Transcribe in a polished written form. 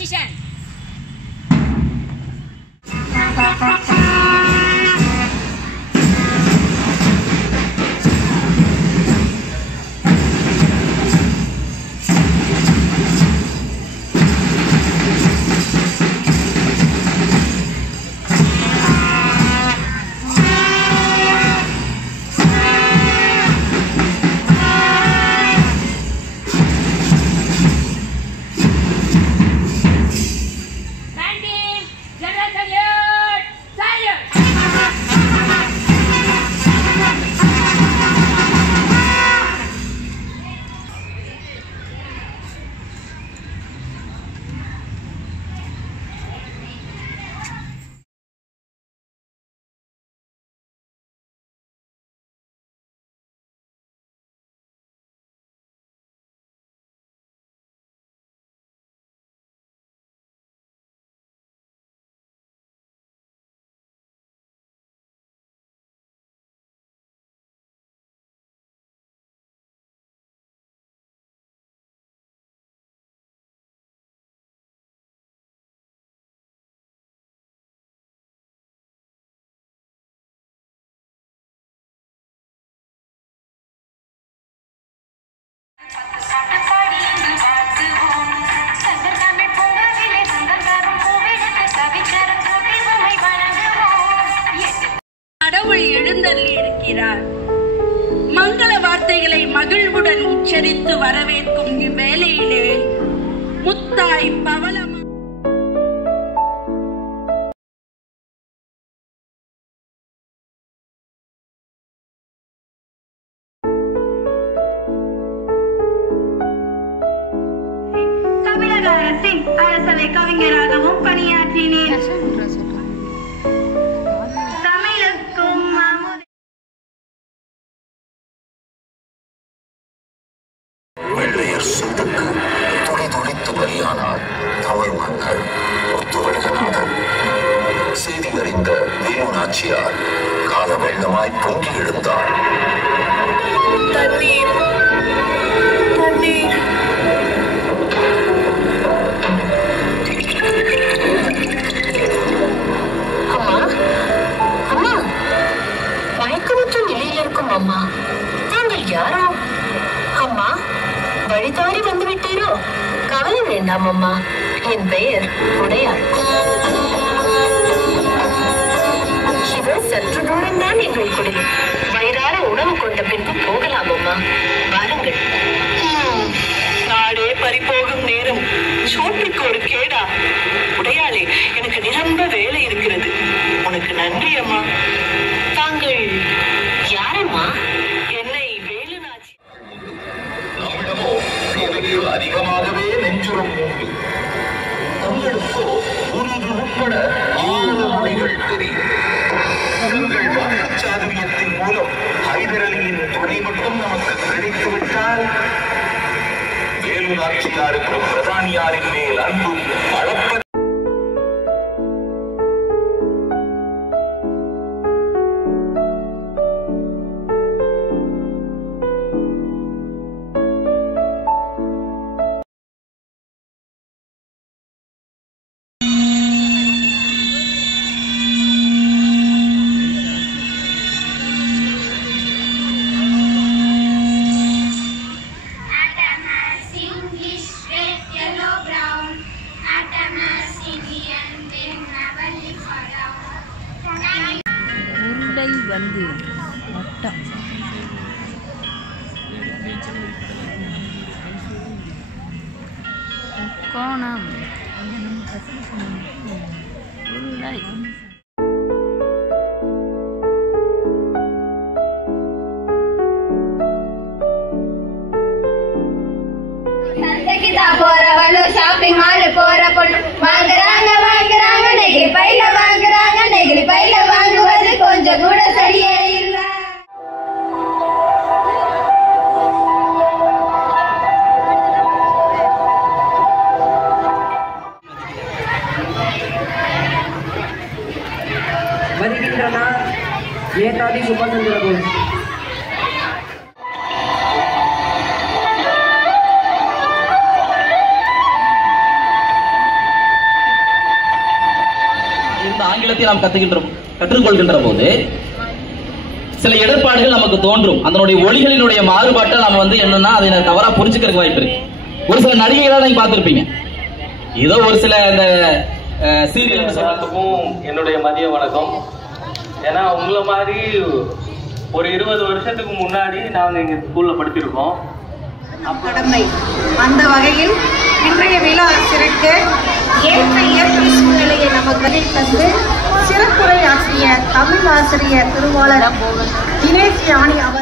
position. கடவுள் எழுந்தருளி இருக்கிறார். மங்கள வார்த்தைகளை மகிழ்வுடன் உச்சரித்து வரவேற்கும் இவ்வேளையிலே முத்தாய் பவளம் தமிழக அரசின் அரசவை கவிஞராகவும் பணியாற்றினேன். வெள்ளையர் சொத்துக்கு துடி துடித்து பலியானார் தமிழ் மன்னர் முத்துவடுகநாதன். செய்தி அறிந்த வேலு நாச்சியார் கால வெள்ளமாய் பொங்கி எழுந்தார். தண்ணீர் தண்ணீர் அம்மா அம்மா, மயக்கமுற்ற நிலையில் இருக்கும் அம்மா, நீங்கள் யாரோ? அம்மா, வழி தவறி வந்து விட்டீரோ? கவலை வேண்டாம் அம்மா, என் பெயர் உடையாள். இவர் சற்று தூரம்தான் எங்கள் குடில். வயிறார உணவு கொண்ட பின்பு போகலாம் அம்மா, வாருங்கள். நாடே பறிபோகும் நேரம், சோற்றுக்கு ஒரு கேடா? உடையாளே, எனக்கு நிரம்ப வேலை இருக்கிறது. உனக்கு நன்றி அம்மா. தாங்கள் யாரம்மா? என்னை வேலு நாச்சி. நம்மிடமோ தேவைக்கு அதிகமாகவே நெஞ்சுரம் உண்டு. தங்களுக்கோ உருது உட்பட 6 மொழிகள் தெரியும். உங்கள் வாக்குச்சாதுரியத்தின் மூலம் ஹைதர் அலியின் துணை மட்டும் நமக்கு கிடைத்துவிட்டால் வேலு நாச்சியாருக்கு பிரதானியாரின் மேல் அன்பும் அளப்ப உருண்டை வந்து வட்டம் கோணம் உருண்டை போறவளோ ஷாப்பிங் மால் போற பொண்ணு வாங்குறாங்க வாங்குறாங்க நெகிழி பையில வாங்குறாங்க நெகிழி பையில வாங்குவது கொஞ்சம் கூட சரியே இல்ல. வருகின்றனர் நேதாஜி சுபாஷ் சந்திர போஸ். பாடத்தை நாம் கற்றுக்கொள்கின்ற போது சில இடர்பாடுகள் நமக்கு தோன்றும். அதனுடைய ஒளிகளினுடைய மாறுபாட்டை நாம என்னன்னா அதை தவறா புரிஞ்சுக்கிறதுக்கு வாய்ப்பு இருக்கு. ஒரு சில நடிகைகளை நீங்க பார்த்திருப்பீங்க, ஏதோ ஒரு சில இந்த சீரியல். என்னுடைய மதிய வணக்கம். ஏன்னா உங்களை மாதிரி ஒரு 20 வருஷத்துக்கு முன்னாடி நாங்க எங்க ஸ்கூல்ல படிச்சிருக்கோம். கடமை அந்த வகையில் இன்றைய விழா சிறக்க ஏற்ற இயற்கை சூழ்நிலையை நமக்கு தந்து சிறப்புரை ஆசிரியர் தமிழ் ஆசிரியர் திருவாளர் தினேஷ் ராணி அவர்